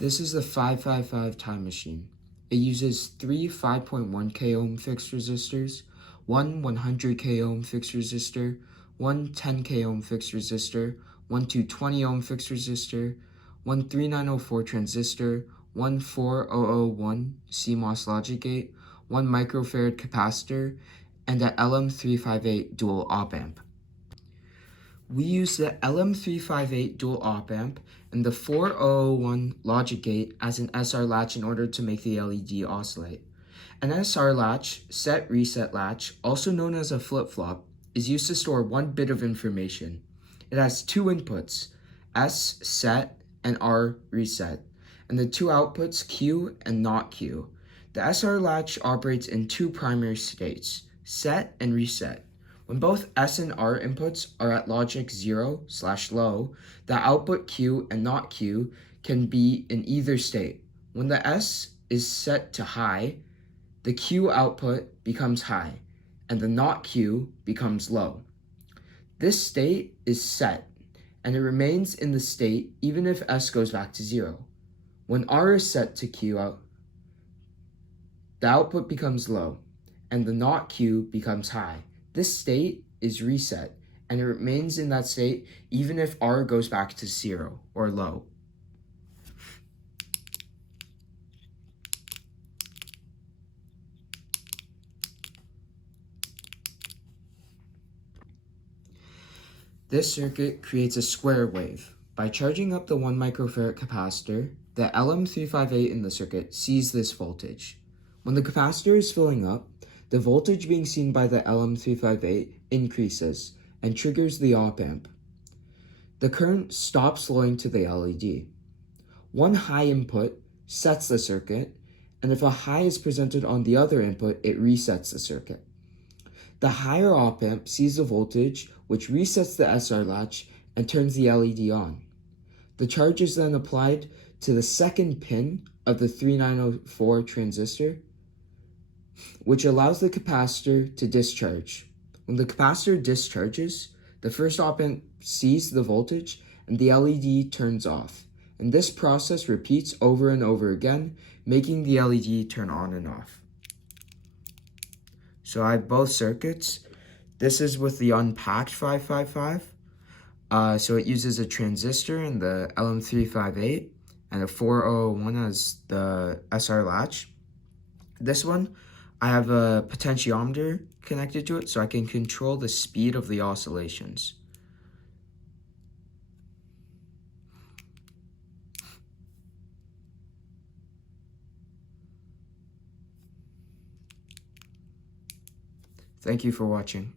This is the 555 time machine. It uses three 5.1K ohm fixed resistors, one 100K ohm fixed resistor, one 10K ohm fixed resistor, one 220 ohm fixed resistor, one 3904 transistor, one 4001 CMOS logic gate, one microfarad capacitor, and a LM358 dual op-amp. We use the LM358 dual op-amp and the 4001 logic gate as an SR latch in order to make the LED oscillate. An SR latch, set-reset latch, also known as a flip-flop, is used to store one bit of information. It has two inputs, S set and R reset, and the two outputs Q and not Q. The SR latch operates in two primary states, set and reset. When both S and R inputs are at logic 0/low, the output Q and not Q can be in either state. When the S is set to high, the Q output becomes high, and the not Q becomes low. This state is set, and it remains in the state even if S goes back to 0. When R is set to Q out, the output becomes low, and the not Q becomes high. This state is reset, and it remains in that state even if R goes back to 0 or low. This circuit creates a square wave. By charging up the 1 microfarad capacitor, the LM358 in the circuit sees this voltage. When the capacitor is filling up, the voltage being seen by the LM358 increases and triggers the op-amp. The current stops flowing to the LED. One high input sets the circuit, and if a high is presented on the other input, it resets the circuit. The higher op-amp sees the voltage, which resets the SR latch and turns the LED on. The charge is then applied to the second pin of the 3904 transistor, which allows the capacitor to discharge. When the capacitor discharges, the first op-amp sees the voltage and the LED turns off. And this process repeats over and over again, making the LED turn on and off. So I have both circuits. This is with the unpacked 555. So it uses a transistor in the LM358 and a 4001 as the SR latch. This one, I have a potentiometer connected to it so I can control the speed of the oscillations. Thank you for watching.